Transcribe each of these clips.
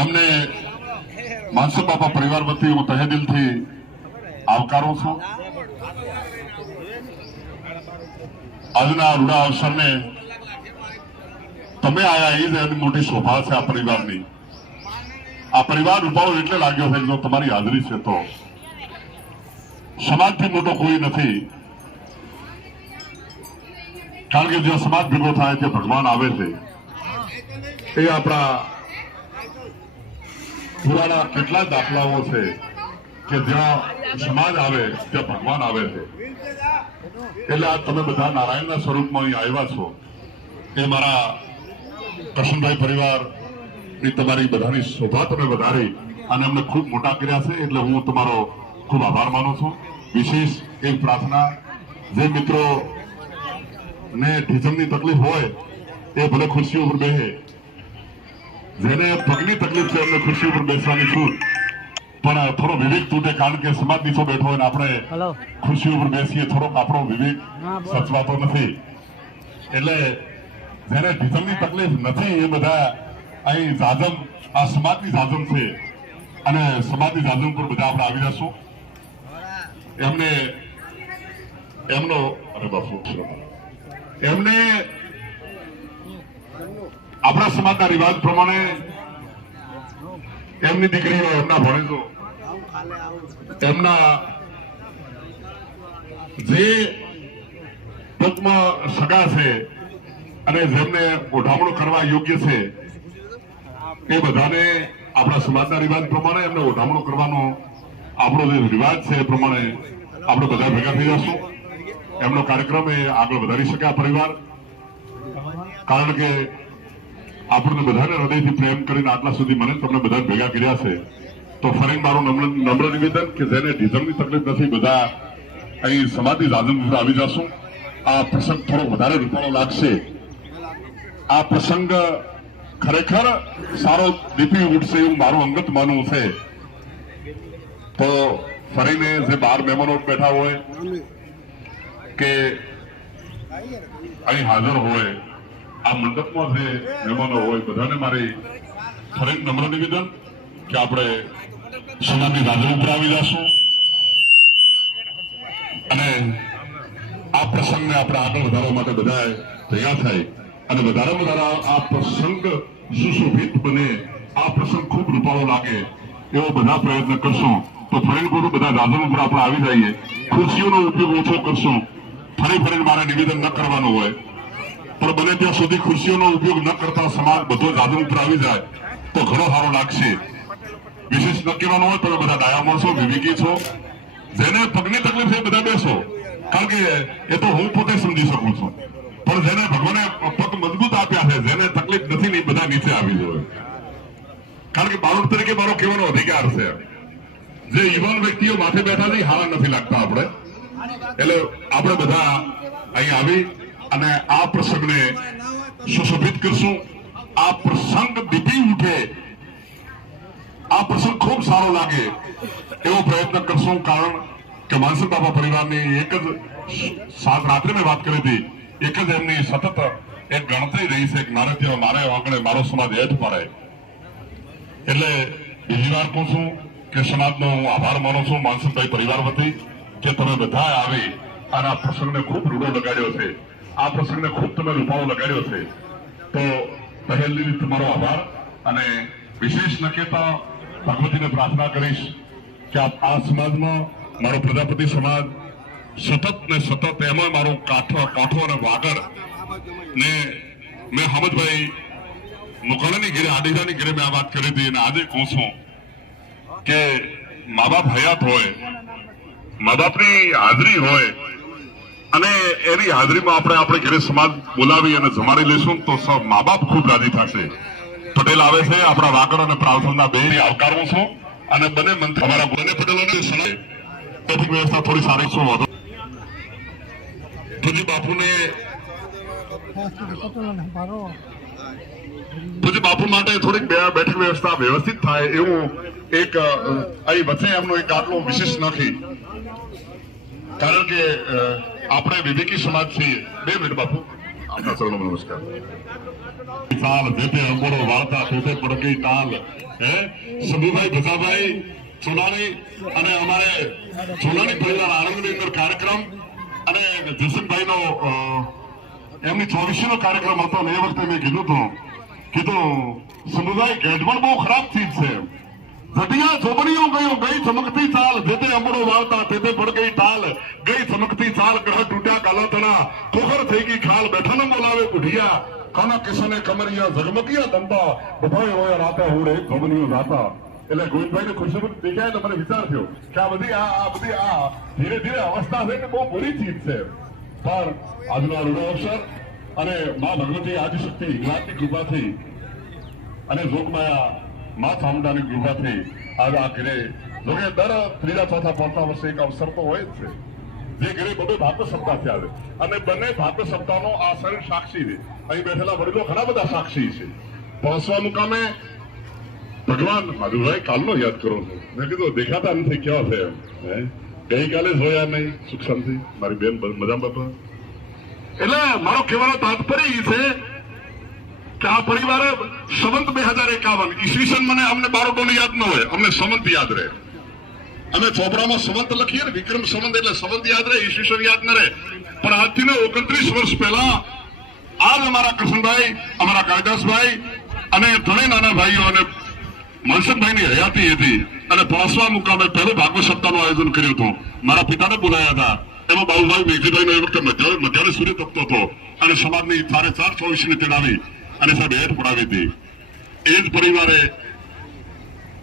એમને માનસુ બાપા પરિવાર વતી હું તહે દિલથી આવકારું છું. આજના રૂડા અવસરને તમે આયા એ જ એની મોટી શોભા છે આ પરિવારની. આ પરિવાર રૂપાળો એટલે લાગ્યો છે જો તમારી હાજરી છે તો. સમાજથી મોટો કોઈ નથી. કારણ કે જે સમાજ ભેગો થાય તે ભગવાન આવે છે. એ આપણા પુરાણા કેટલા દાખલાઓ છે કે જ્યાં સમાજ આવે ત્યાં ભગવાન આવે છે? એટલે આ તમે બધા નારાયણના સ્વરૂપમાં અહીં આવ્યા છો. એ મારા કરશનભાઈ પરિવારની તમારી બધાની શોભા તમે વધારી અને અમને ખૂબ મોટા કર્યા છે, એટલે હું તમારો ખૂબ આભાર માનું છું. વિશેષ એક પ્રાર્થના, જે મિત્રો ને ઢીચમની તકલીફ હોય, એ ભલે ખુરશીઓ ઉપર બેસે જેને પગની તકલીફ છે એમને ખુરશી ઉપર બેસવાની છૂટ પણ થોડો વિવેક તૂટે કારણ કે સમાજ નીચો બેઠો હોય આપણે ખુરશી ઉપર બેસીએ થોડોક આપણો વિવેક સચવાતો નથી. એટલે જેને ઢીચમની તકલીફ નથી એ બધા અહીં જાજમ આ સમાજની જાજમ છે. અને સમાજની જાજમ પર બધા આપણે આવી જશું. એમને એમનો અરે બાપુ એમને આપણા સમાજના રિવાજ પ્રમાણે એમની દીકરીઓ એમના ભણેજો એમના જે ટૂંકમાં સગા છે અને જેમને ઓઢામણું કરવા યોગ્ય છે, એ બધાને આપણા સમાજના રિવાજ પ્રમાણે એમને ઓઢામણું કરવાનો આપણો જે રિવાજ છે એ પ્રમાણે આપણે બધા ભેગા થઈ જશું. એમનો કાર્યક્રમ એ આગળ વધારી શકે આ પરિવાર. કારણ કે આપણને બધાને હૃદયથી પ્રેમ કરીને આટલા સુધી મને તમને બધા ભેગા કર્યા છે, તો ફરી મારું નમ્ર નિવેદન કે જેને ડીઝલની તકલીફ નથી, બધા અહીં સમાધિ ઉપર આવી જશું. આ પ્રસંગ થોડો વધારે રૂપાળો લાગશે. આ પ્રસંગ ખરેખર સારો દીપી ઉઠશે એવું મારું અંગત માનવું છે. તો ફરીને જે બાર મહેમાનો બેઠા હોય, કે અહીં હાજર હોય આ મંડપમાં જે મહેમાનો હોય બધાને મારી ફરી નમ્ર નિવેદન કે આપણે સોનાની હાજર ઉપર આવી જશું અને આ પ્રસંગને આપણે આગળ વધારવા માટે બધા તૈયાર થાય. અને વધારેમાં વધારે આ પ્રસંગ સુશોભિત બને. આ પ્રસંગ ખૂબ રૂપાળો લાગે. એવો બધા પ્રયત્ન કરશું તો ફરી ગુરુ બધા દાદન ઉપર આપણે આવી જઈએ. ખુરશીઓનો ઉપયોગ ઓછો કરશું. ફરી ફરીને મારે નિવેદન ન કરવાનું હોય. પણ બને ત્યાં સુધી ખુરશીઓનો ઉપયોગ ન કરતા સમાજ બધો દાદન ઉપર આવી જાય. તો ઘણો સારો લાગશે. વિશેષ ન કહેવાનું હોય, તમે બધા ડાયા મળશો વિવેકી છો. જેને પગની તકલીફ છે બધા બેસો. કારણ કે એ તો હું પોતે સમજી શકું છું. પણ જેને ભગવાને પગ મજબૂત આપ્યા છે, જેને તકલીફ નથી ને બધા નીચે આવી જોઈએ કારણ કે બાળક તરીકે મારો કહેવાનો અધિકાર છે. જે યુવાન વ્યક્તિઓ માથે બેઠા નહીં હારા નથી લાગતા આપણે. એટલે આપણે બધા અહીં આવી અને આ પ્રસંગને સુશોભિત કરશું. આ પ્રસંગ દીપી ઉઠે. આ પ્રસંગ ખૂબ સારો લાગે એવો પ્રયત્ન કરશું કારણ કે માનસી બાબા પરિવારની એક જ સાત રાત્રે મેં વાત કરી હતી. એક જ એમની સતત એક ગણતરી રહી છે મારે ત્યાં મારે આંગણે મારો સમાજ હેઠ પડે. એટલે બીજી વાર કહું છું કે સમાજનો હું આભાર માનું છું માનસુભાઈ પરિવાર વતી કે તમે બધા આવી અને આ પ્રસંગને ખૂબ રૂડો લગાડ્યો છે. આ પ્રસંગને ખૂબ તમે રૂપાળો લગાડ્યો છે. તો પહેલી તમારો આભાર અને વિશેષ નકેતા ભગવતીને પ્રાર્થના કરીશ કે આ સમાજમાં મારો પ્રજાપતિ સમાજ સતત ને સતત એમાં મારો કાઠો કાઠો અને વાગડ ને મેં હમદભાઈ મુકળની ઘેરે આડીજાની ઘેરે મેં આ વાત કરી હતી અને આજે કહું છું કે મા બાપ હયાત હોય, મા બાપની હાજરી હોય અને એની હાજરીમાં આપણે આપણે ઘરે સમાજ બોલાવી અને જમાડી લઈશું તો મા બાપ ખૂબ રાજી થશે. પટેલ આવે છે, આપણા વાગડ અને પ્રાર્થના બે આવકારું છું. અને બંને મંત્રી અમારા બંને પટેલોને સલાહ વ્યવસ્થા થોડી સારી શું વધુ? પૂજી બાપુને પૂજી બાપુ માટે થોડીક બે બેઠક વ્યવસ્થા વ્યવસ્થિત થાય એવું એક અહીં વચ્ચે એમનો એક આટલો વિશેષ નથી કારણ કે આપણે વિવેકી સમાજ છીએ. બે મિનિટ બાપુ. આપના સૌનો નમસ્કાર. તાલ જેતે અંબોડો વાળતા તેતે પડકી તાલ હે? શંભુભાઈ ભકાભાઈ સોનાણી અને અમારે સોનાણી પરિવાર આણંદની અંદર કાર્યક્રમ અને જસનભાઈનો નો એમની ચોવીસી નો કાર્યક્રમ હતો ને એ વખતે મેં કીધું હતું. કીધું સમુદાય ગેટવણ બહુ ખરાબ ચીજ છે. ઘટિયા ચોબડીઓ ગયો, ગઈ ચમકતી ચાલ જેતે અંબડો વાળતા તેતે પડ ગઈ ટાલ. ગઈ ચમકતી ચાલ, ગ્રહ તૂટ્યા કાલોતણા ખોખર થઈ ગઈ ખાલ બેઠા ન બોલાવે કુઢિયા. કાના કિશને કમરિયા ઝગમગિયા દંતા બધાય હોય રાતે હોડે ગમનીઓ રાતા એટલે ગોવિંદભાઈ ને ખુશી દેખાય એટલે મને વિચાર થયો કે આ બધી આ બધી, આ, ધીરે ધીરે અવસ્થા છે કે બહુ બુરી ચીજ છે. પણ આજનો આ અવસર અને મા ભગવતી આદિશક્તિ, જ્ઞાનની કૃપાથી અને જોગમાયા મા ચામુંડાની કૃપાથી આજે ઘરે જોકે દર ત્રીજા ચોથા પાંચમા વર્ષે એક અવસર તો હોય જ છે. જે ઘરે બધું ભાગવત સપ્તાહથી આવે. અને બંને ભાગવત સપ્તાહનો આ શરીર સાક્ષી છે. અહીં બેઠેલા વડીલો ઘણા બધા સાક્ષી છે. પહોંચવા મુકામે ભગવાન માધુભાઈ કાલનો યાદ કરો છો. મેં કીધું, દેખાતા નથી, કેવા છે એમ? ગઈકાલે જોયા નહીં, સુખ શાંતિ. મારી બેન મજા બાપા. એટલે મારો કહેવાનો તાત્પર્ય છે કે આ પરિવારે સંવંત બે હજાર એકાવન ઈસવીસન મને અમને બારોટોની યાદ ન હોય. અમને સંવંત યાદ રહે. અમે ચોપડામાં સંવંત લખીએ ને, વિક્રમ સંવંત એટલે સંવંત યાદ રહે, ઈસવીસન યાદ ન રહે. પણ આજથી ને ઓગણત્રીસ વર્ષ પહેલા આજ અમારા કૃષ્ણભાઈ, અમારા કાળદાસભાઈ અને ત્રણેય નાના ભાઈઓ અને મનસુખભાઈની હયાતી હતી અને પાસવા મુકામે પહેલું ભાગવત સપ્તાહનું આયોજન કર્યું હતું. મારા પિતાને બોલાયા હતા. એમાં બાબુભાઈ મેઘજીભાઈનો એ વખતે મધ્ય- મધ્યાહ્ન સૂર્ય તપતો હતો. અને સમાજની ચારે ચાર ચોવીસની તેડાવી અને સાહેબ હેઠ પડાવી હતી. એ જ પરિવારે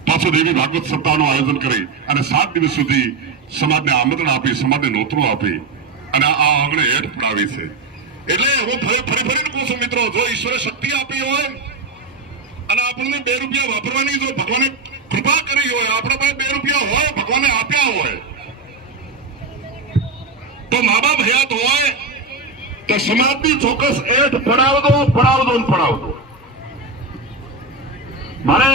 પાછો દેવી ભાગવત સપ્તાહનું આયોજન કરી અને સાત દિવસ સુધી સમાજને આમંત્રણ આપી, સમાજને નોતરો આપી અને આ આંગણે હેઠ પડાવી છે. એટલે હું ફરી ફરી ફરીને કહું છું, મિત્રો, જો ઈશ્વરે શક્તિ આપી હોય અને આપણને બે રૂપિયા વાપરવાની, જો ભગવાને કૃપા કરી હોય, આપણા પાસે બે રૂપિયા હોય, ભગવાને આપ્યા હોય, તો મા બાપ હયાત હોય તો સમાજની ચોક્કસ એઠ પડાવજો ને પડાવજો મારે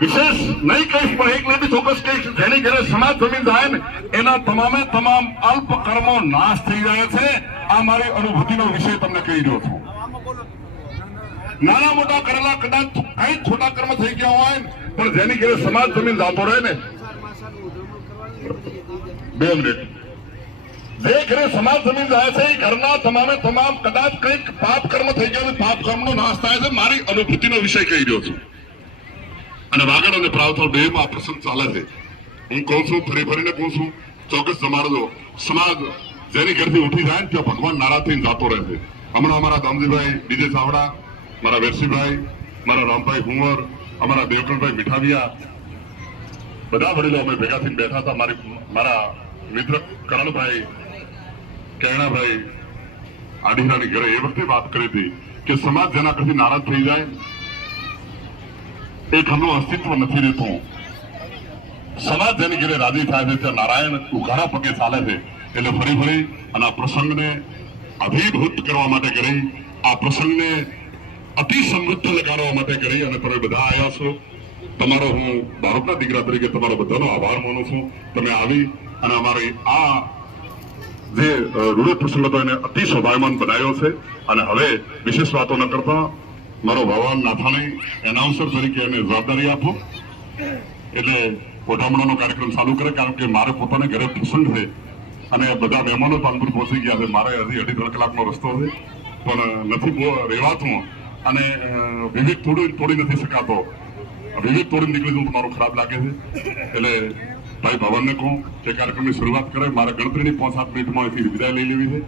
વિશેષ નહીં કહીશ, પણ એક લેતી ચોક્કસ કહીશ, જેની ઘરે સમાજ જમીન થાય ને, એના તમામે તમામ અલ્પ કર્મો નાશ થઈ જાય છે. આ મારી અનુભૂતિનો વિષય તમને કહી રહ્યો છું. નાના મોટા કરેલા કદાચ કઈ છોટા કર્મ થઈ ગયા હોય પણ જેની ઘરે સમાજ જમીન જાતો રહે ને. બે મિનિટ. જે ઘરે સમાજ જમીન જાય છે, એ ઘરના તમામે તમામ કદાચ કંઈક પાપ કર્મ થઈ ગયો પાપ કર્મનો નાશ થાય છે, મારી અનુભૂતિનો વિષય કહી રહ્યો છું. અને વાગડ અને પ્રાવથલ બે માં પ્રસંગ ચાલે છે. હું કહું છું, ફરી ફરીને કહું છું, ચોક્કસ જમાડજો સમાજ જેની ઘરથી ઉઠી જાય ત્યાં ભગવાન નારાજ થઈને જાતો રહે છે. હમણાં અમારા દામજીભાઈ ડીજે ચાવડા મારા વેરસીભાઈ મારા રામભાઈ હુંવર, અમારા દેવકરભાઈ મીઠાવિયા, બધા વડીલો અમે ભેગા થઈને બેઠા હતા. મારી, મારા મિત્ર કરણભાઈ કેણાભાઈ આડીરાની ઘરે એ વખતે વાત કરી હતી કે સમાજ જેના કરતી નારાજ થઈ જાય એ ઘરનું અસ્તિત્વ નથી રહેતું. સમાજ જેની ઘરે રાજી થાય છે, ત્યાં નારાયણ ઉઘાડા પગે ચાલે છે. એટલે ફરી ફરી અને આ પ્રસંગને અભિભૂત કરવા માટે કરી, આ પ્રસંગને અતિ સમૃદ્ધ લગાડવા માટે કરી અને તમે બધા આવ્યા છો. તમારો હું ભારતના દીકરા તરીકે તમારો બધાનો આભાર માનું છું. તમે આવી અને અમારી આ જે અ, પ્રસંગતો એને અતિ શોભાયમાન બનાવ્યો છે અને હવે વિશેષ વાતો ન કરતા મારો ભગવાન નાથાણી એનાઉન્સર તરીકે એને જવાબદારી આપો. એટલે ઓઢામણાનો કાર્યક્રમ ચાલુ કરે કારણ કે મારે પોતાને ઘરે પ્રસંગ છે અને બધા મહેમાનો પાનપુર પહોંચી ગયા છે. મારે હજી અઢી ત્રણ કલાકનો રસ્તો છે પણ નથી રહેવાતું અને વિવેક તોડી તોડી નથી શકાતો. વિવેક તોડી નીકળી જવું મારું ખરાબ લાગે છે. એટલે ભાઈ ભવનને કહું કે કાર્યક્રમની શરૂઆત કરે, મારે ગણતરીની પાંચ સાત મિનિટમાં અહીંથી વિદાય લઈ લેવી છે.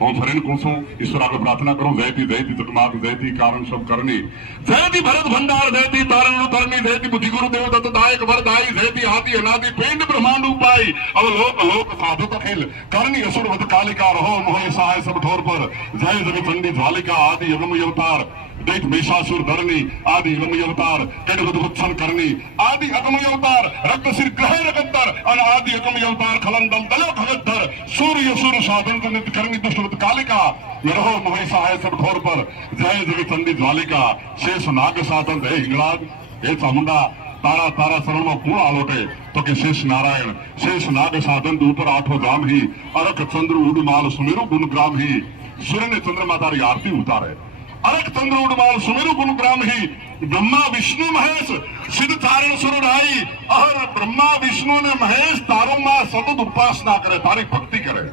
હું ફરીને કહું છું, ઈશ્વર આગળ પ્રાર્થના કરું જયતી જયતી જગમાત જયતી કારણ સબ કરણી. જયતી ભરત ભંડાર જયતી તારણ તરણી જયતી બુદ્ધિ ગુરુ દેવ દત્ત દાયક વરદાઈ જયતી હાથી અનાદિ, પિંડ બ્રહ્માંડ ઉપાય. અવ લોક લોક સાધુ અખિલ કરણી અસુર વધ કાલિકા, રહો મોહે સહાય સબ ઠોર પર. જય જગ ચંડી જ્વાલિકા, આદિ યગમ અવતાર. દીઠ મહિષાસુર ધરની આદિ રમય અવતાર કેડગત વૃક્ષણ કરની આદિ અગમય અવતાર રક્તશિર ગ્રહે રગદ્ધર અને આદિ અગમય અવતાર ખલંદલ દલો ભગદ્ધર સૂર્ય સુર સાધન નિત કરની દુષ્ટવત કાલિકા નરહો મહિષાય સબ ઘોર પર જય જગત સંધિ જ્વાલિકા શેષ નાગ સાધન હે હિંગળાજ હે ચામુંડા તારા તારા શરણમાં કોણ આલોટે તો કે શેષ નારાયણ શેષ નાગ સાધન ઉપર આઠો ગામ હી અરખ ચંદ્ર ઉડ માલ સુમેરુ ગુણ ગ્રામ હી સૂર્ય ને તારી આરતી ઉતારે અલગ સુમેરુ ગ્રામહી બ્રહ્મા વિષ્ણુ મહેશ સિદ્ધ તારણ સુરડાઈ અહર બ્રહ્મા વિષ્ણુ ને મહેશ તારો માં સતત ઉપાસના કરે તારી ભક્તિ કરે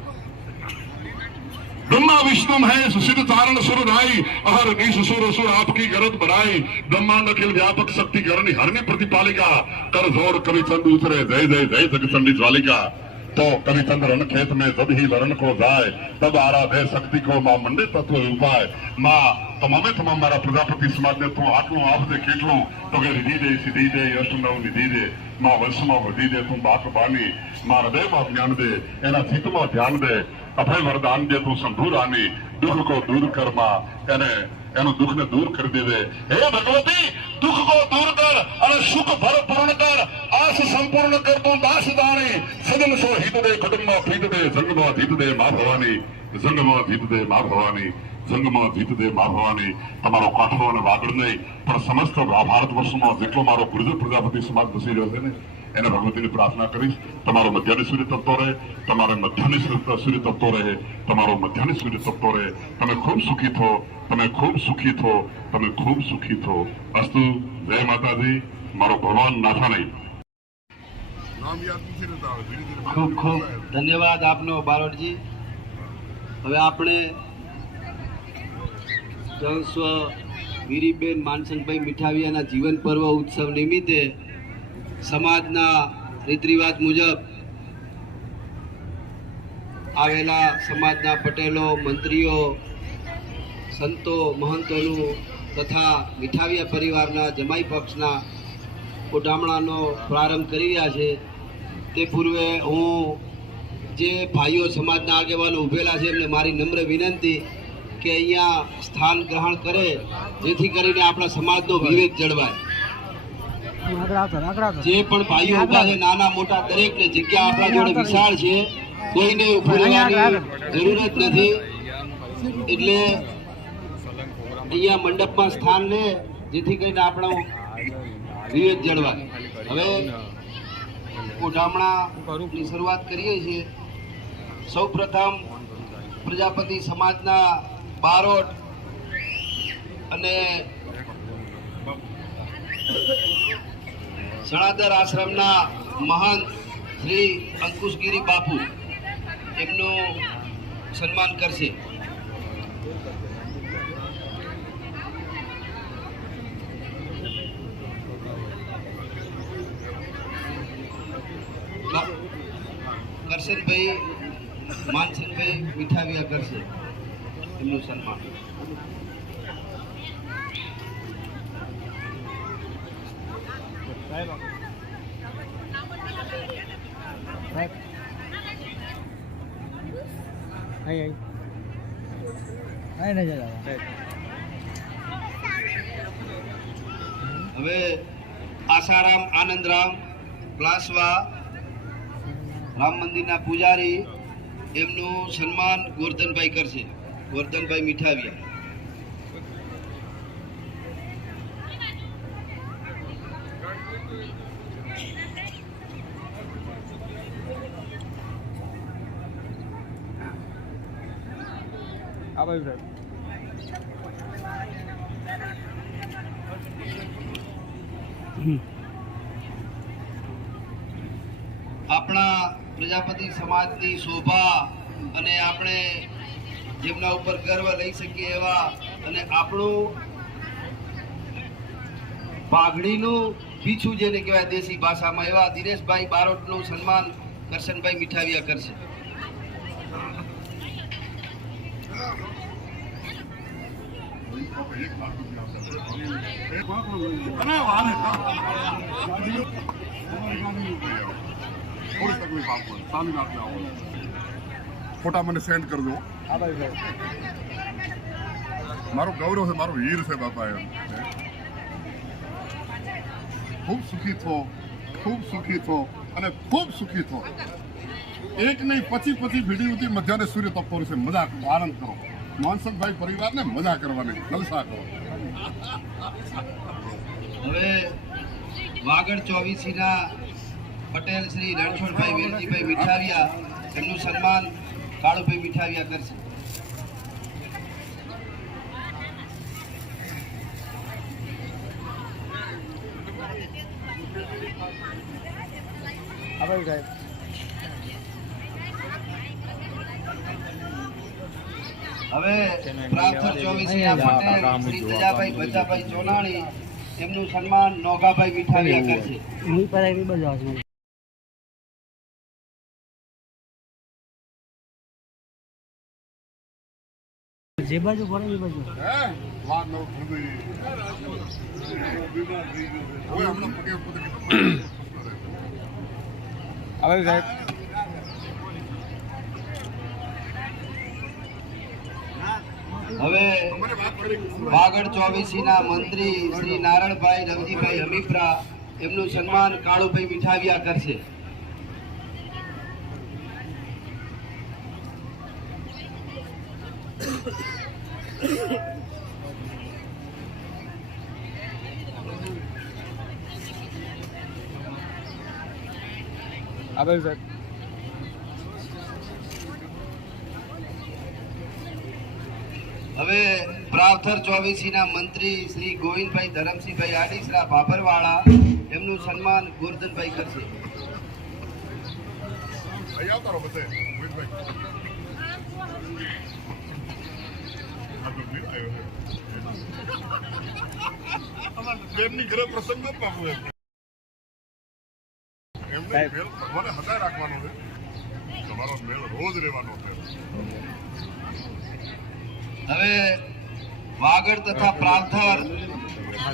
બ્રહ્મા વિષ્ણુ મહેશ સિદ્ધ તારણ સુરડાઈ અહર નીશ સુર સુર આપકી ગરજ બરાઈ બ્રહ્માંડ અખિલ વ્યાપક શક્તિ કરણી હરની પ્રતિપાલિકા કર જોર કવિ ચંદ ઉતરે જય જય જય સગસંડી જ્વાલિકા तो कवि चंद्र रन खेत में जब ही वरण को जाए तब आरा दे शक्ति को माँ मंडे तत्व उपाय माँ तमामे तमाम मारा प्रजापति समाज ने तू आटलू आप दे खेटलू तो के रिधी दे सिधी दे यशनव निधि दे माँ वंशमा वधी दे तू बात बानी माँ हृदय माँ ज्ञान दे एना चित्त ध्यान दे अभय वरदान दे तू संभू रानी दुख को दूर कर माँ એનું દુઃખને દૂર કરી દેવે હે ભગવતી, દુઃખ કો દૂર કર અને સુખ ભરપૂર્ણ કર. આસ સંપૂર્ણ કર દાસ દાણી સદન સો હિત દે કુટુંબમાં પ્રીત દે સંગમાં જીત દે મા ભવાની. સંગમાં જીત દે મા ભવાની. સંગમાં જીત દે મા ભવાની. તમારો કાઠો અને વાગડ નહીં, પણ સમસ્ત ભારત વર્ષમાં જેટલો મારો ગુર્જર પ્રજાપતિ સમાજ બસી રહ્યો છે ને એને ભગવતીની પ્રાર્થના કરીશ તમારો મધ્યાની સૂર્ય તપતો રહે તમારે મધ્યાની સૂર્ય તપતો રહે તમારો મધ્યાની સૂર્ય તપતો રહે. તમે ખૂબ સુખી થો તમે ખૂબ સુખી થો તમે ખૂબ સુખી થો. અસ્તુ જય માતાજી મારો ભગવાન નાથા નહીં ખૂબ ખૂબ ધન્યવાદ આપનો બારોટજી. હવે આપણે જંસ્વ ગીરીબેન માનસંગભાઈ મીઠાવિયાના જીવન પર્વ ઉત્સવ નિમિત્તે સમાજના રીત રિવાજ મુજબ આવેલા સમાજના પટેલો, મંત્રીઓ, સંતો, મહંતોનું તથા મીઠાવિયા પરિવારના જમાઈ પક્ષના ઉડામણાનો પ્રારંભ કરી રહ્યા છે. તે પૂર્વે હું જે ભાઈઓ સમાજના આગેવાનો ઊભેલા છે એમને મારી નમ્ર વિનંતી કે અહીંયા સ્થાન ગ્રહણ કરે, જેથી કરીને આપણા સમાજનો વિવેક જળવાય. જે પણ ભાઈઓ ઊભા છે નાના મોટા દરેકને જગ્યા આપણા જોડે વિશાળ છે કોઈને રહેવાની જરૂરત નથી. એટલે અહીંયા મંડપમાં સ્થાન લે જેથી કરીને આપણો વિવેક જળવાય. હવે ઉડામણાની શરૂઆત કરીએ છીએ. સૌ પ્રથમ પ્રજાપતિ સમાજના બારોટ અને સણાદર આશ્રમના મહંત શ્રી અંકુશગીરી બાપુ એમનું સન્માન કરશે. કરશનભાઈ માનસિંહભાઈ મીઠાવિયા કરશે એમનું સન્માન. અહીં અહીં નહીં જતા હવે આસારામ, આનંદરામ, પ્લાસવા, રામ મંદિરના પૂજારી, એમનું સન્માન ગોરધનભાઈ કરશે. ગોરધનભાઈ મીઠાવિયા. બાજુ સાહેબ આપણા પ્રજાપતિ સમાજની શોભા અને આપણે જેમના ઉપર ગર્વ લઈ શકીએ એવા અને આપણું પાઘડીનું પીછું જેને કહેવાય દેશી ભાષામાં એવા દિનેશભાઈ બારોટનું સન્માન કરશનભાઈ મીઠાવિયા કરશે અને વાલે થોડી તકલીફ આપો સામી નાખી આવો ફોટા મને સેન્ડ કરજો. મારો ગૌરવ છે, મારો વીર છે બાપા એમ. ખૂબ સુખી થો, ખૂબ સુખી થો અને ખૂબ સુખી થો. એક નહીં, પછી પછી ભીડી ઉતી મધ્યાને સૂર્ય તપતો રહેશે મજા આનંદ કરો. મોનસુનભાઈ પરિવાર ને મજા કરવાની. જલસા કરો હવે વાગડ ચોવીસીના પટેલ શ્રી રણછોડભાઈ વેલજીભાઈ મીઠાવિયા એમનું સન્માન કાળુભાઈ મીઠાવિયા કરશે. હવે સાહેબ. પ્રાર્થના ચોવીસીના પટેલ બચાભાઈ ચોનાણી એમનું સન્માન નોગાભાઈ મીઠાવિયા કરશે. પર આવી બાજુ જે બાજુ ભરે એ બાજુ. હવે સાહેબ. હવે વાગડ ચોવીસીના મંત્રી શ્રી નારણભાઈ, રવજીભાઈ હમીપરા એમનું સન્માન કાળુભાઈ મીઠાવિયા કરશે. આભાર, સાહેબ. હવે પ્રાવથર ચોવીસીના મંત્રી શ્રી ગોવિંદભાઈ ધરમસિંહભાઈ આડીસરા ભાભરવાળા એમનું સન્માન ગોરધનભાઈ કરશે. બેનની ઘરે પ્રસંગ નથી બાપુ એમ. એમને મેલ ભગવાને હદાય રાખવાનો છે. તમારો મેલ રોજ રહેવાનો છે. હવે વાગડ તથા પ્રાવથર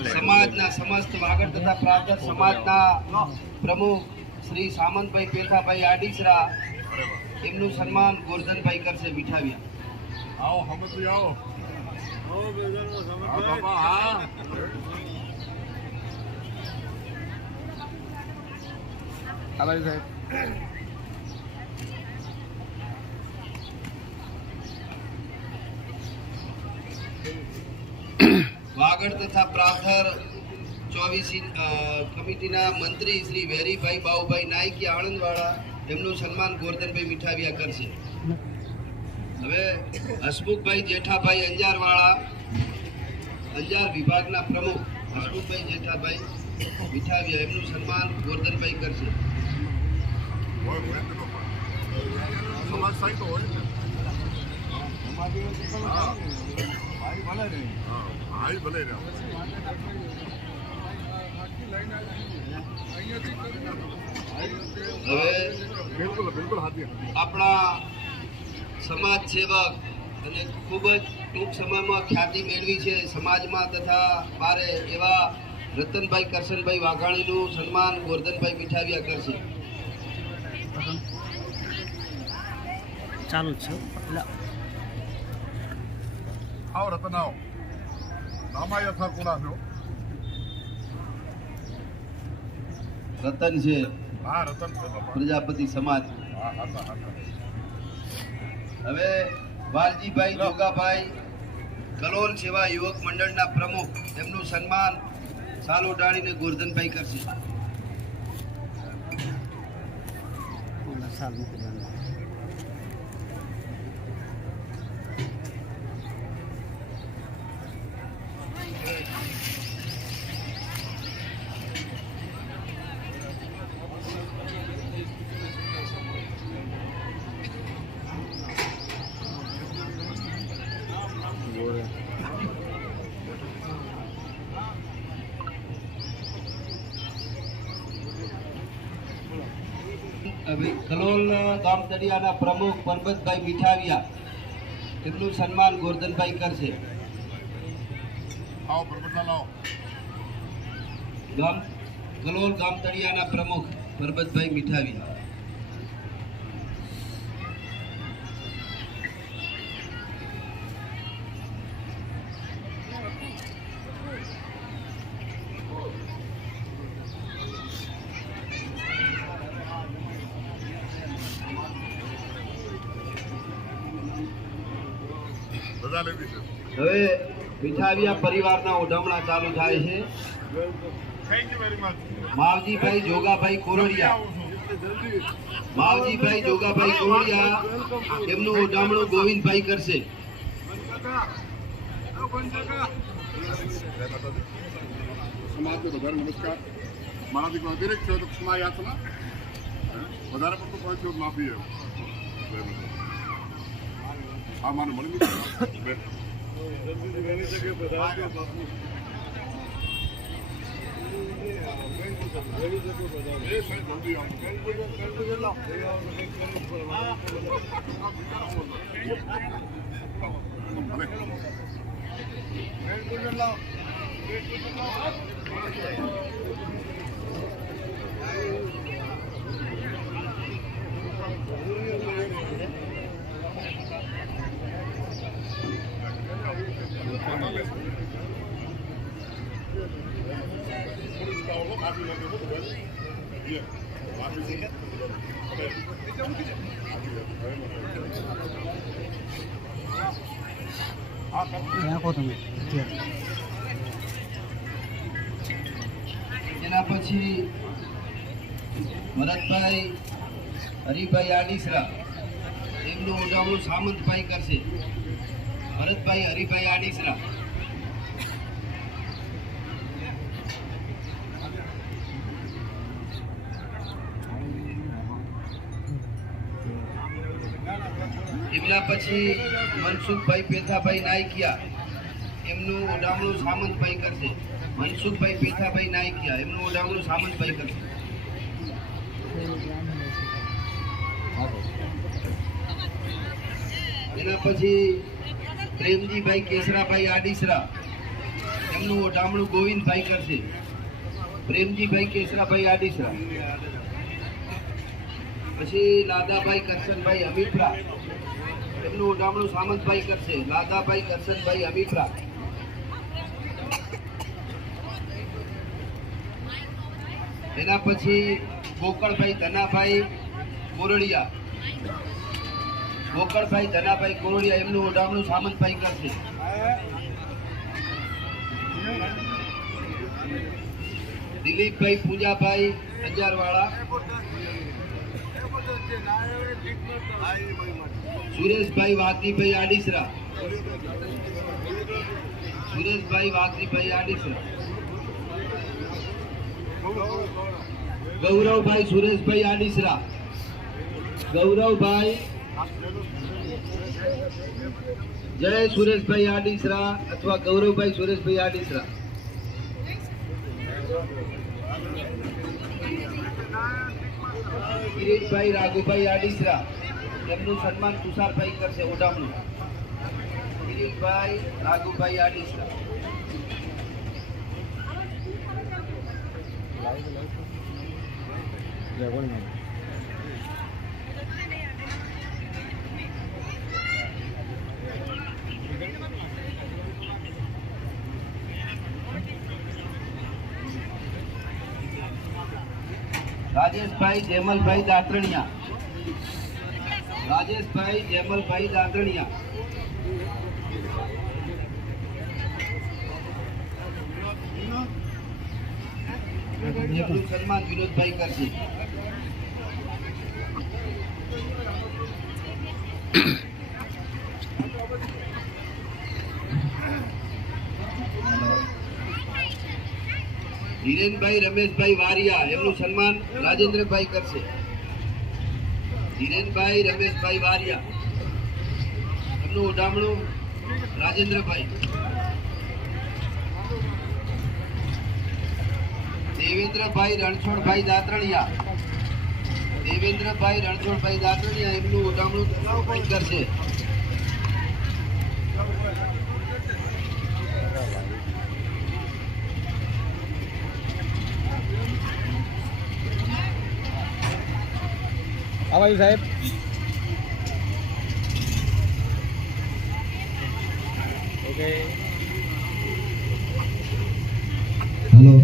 સમાજના સમસ્ત વાગડ તથા પ્રાવથર સમાજના પ્રમુખ શ્રી સામંતભાઈ પેથાભાઈ આડીસરા એમનું સન્માન ગોરધનભાઈ કરશે મીઠાવિયા આવો હમતથી આવો. સાહેબ. વાગડ તથા પ્રાવથર ચોવીસી કમિટીના મંત્રી શ્રી વેરીભાઈ બાઉભાઈ નાયકી આણંદવાળા એમનું સન્માન ગોરધનભાઈ મીઠાવિયા કરશે. હવે હસમુખભાઈ જેઠાભાઈ અંજારવાળા અંજાર વિભાગના પ્રમુખ હસમુખભાઈ જેઠાભાઈ મીઠાવિયા એમનું સન્માન ગોરધનભાઈ કરશે. હોય હોય ને? સમાજ હા એ ભલે હવે બિલકુલ બિલકુલ આપણા સમાજ સેવક અને ખૂબ જ ટૂંક સમયમાં ખ્યાતિ મેળવી છે સમાજમાં તથા બારે એવા રતનભાઈ કરશનભાઈ વાઘાણીનું સન્માન ગોરધનભાઈ મીઠાવિયા કરશે. ચાલુ છે. આવો રતન આવો. નામાય કોના છો. રતન છે હા રતન પ્રજાપતિ સમાજ હવે વાલજીભાઈ જોગાભાઈ કલોલ સેવા યુવક મંડળના પ્રમુખ એમનું સન્માન સાલ ઉડાડીને ગોરધનભાઈ કરશે. કલોલ પ્રમુખ પરબતભાઈ મીઠાવિયા એમનું સન્માન ગોરધનભાઈ કરશે. ગામ કલોલ ગામતળિયાના પ્રમુખ પરબતભાઈ મીઠાવિયા. હવે મીઠાવિયા પરિવારના ઉઢમણા ચાલુ થાય છે. માવજીભાઈ જોગાભાઈ કોરડિયા. માવજીભાઈ જોગાભાઈ કોરડિયા એમનું ઉઢામણું ગોવિંદભાઈ કરશે. સમાજને બધાને નમસ્કાર મારાથી કોઈ અતિરિક્ત થયો તો ક્ષમા યાચના. વધારે પડતું કોઈ માફી હા મારે મળી ગયું એ કહો તમે એના પછી ભરતભાઈ હરિભાઈ આડીસરા એમનું ઉજાવણું સામંતભાઈ કરશે. ભરતભાઈ હરિભાઈ આડીસરા. એમના પછી મનસુખભાઈ પેથાભાઈ નાયકિયા. એમનું ઉડામણું સામંતભાઈ કરશે. મનસુખભાઈ પેથાભાઈ નાયકિયા. એમનું ઉડામણું સામંતભાઈ કરશે. એના પછી પ્રેમજીભાઈ કેસરાભાઈ આડીસરા. એમનું ઓઢામણું ગોવિંદભાઈ કરશે. પ્રેમજીભાઈ કેસરાભાઈ આડીસરા. પછી લાદાભાઈ કરશનભાઈ અમિત્રા એમનું ઓઢામણું સામંતભાઈ કરશે. લાદાભાઈ કરશનભાઈ અમિત્રા એના પછી ગોકળભાઈ ધનાભાઈ કોરડિયા ગોકળભાઈ, ધનાભાઈ કોરડિયા એમનું ઓઢામણું સામંતભાઈ કરશે દિલીપભાઈ પૂજાભાઈ અંજારવાળા સુરેશભાઈ વાઘજીભાઈ આડીસરા. સુરેશભાઈ વાઘજીભાઈ આડીસરા. ગૌરવભાઈ સુરેશભાઈ આડીસરા. ગૌરવભાઈ જય સુરેશભાઈ આડીસરા અથવા ગૌરવભાઈ સુરેશભાઈ આડીસરા. કિરીટભાઈ રાઘુભાઈ આડીસરા. એમનું સન્માન તુષારભાઈ કરશે ઓઢામણું. કિરીટભાઈ રાઘુભાઈ આડીસરા. રેકોર્ડિંગ રાજેશભાઈ જેમલભાઈ દાંતરણિયા. રાજેશભાઈ જેમલભાઈ દાંતરણિયા. સન્માન વિનોદભાઈ કરશે. ધીરેનભાઈ રમેશભાઈ વારિયા, એમનું સન્માન રાજેન્દ્રભાઈ કરશે. ધીરેનભાઈ રમેશભાઈ વારિયા. એમનું ઉડામણું રાજેન્દ્રભાઈ. દેવેન્દ્રભાઈ રણછોડભાઈ દાતરણિયા. દેવેન્દ્રભાઈ રણછોડભાઈ દાતરણિયા એમનું ઉડામણું કરશે. આ બાજુ સાહેબ ઓકે હેલો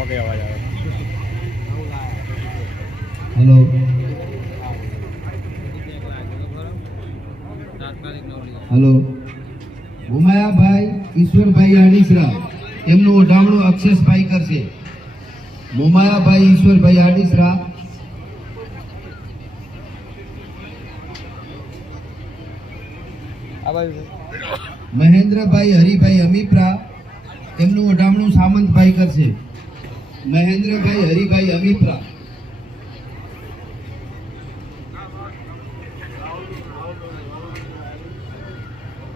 ઓકે અવાજ આવે. Hello hello Momayabhai Ishwarbhai Adisara. એમનું ઓઢામણું અક્ષેશભાઈ કરશે મોમાયાભાઈ ઈશ્વરભાઈ આડીસરા આ બાજુ સાહેબ મહેન્દ્રભાઈ, હરિભાઈ અમીપરા એમનું ઓઢામણું સામંતભાઈ કરશે. મહેન્દ્રભાઈ, હરિભાઈ અમીપરા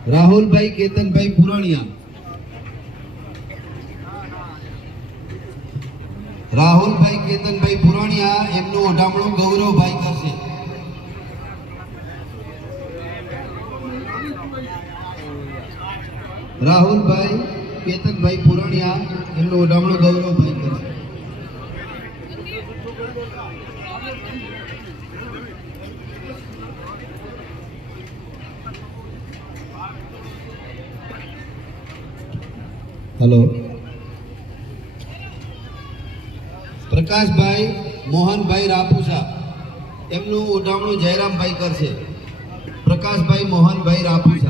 રાહુલભાઈ, કેતનભાઈ, પુરાણિયા. રાહુલભાઈ, કેતનભાઈ, પુરાણિયા, એમનું ઓઢામણું ગૌરવભાઈ કરશે. રાહુલભાઈ, કેતનભાઈ પુરાણિયા, એમનું ઓઢામણું ગૌરવભાઈ કરે. હલો. પ્રકાશભાઈ, મોહનભાઈ રાપુસા એમનું ઉડામણું જયરામભાઈ કરશે. પ્રકાશભાઈ, મોહનભાઈ રાપુસા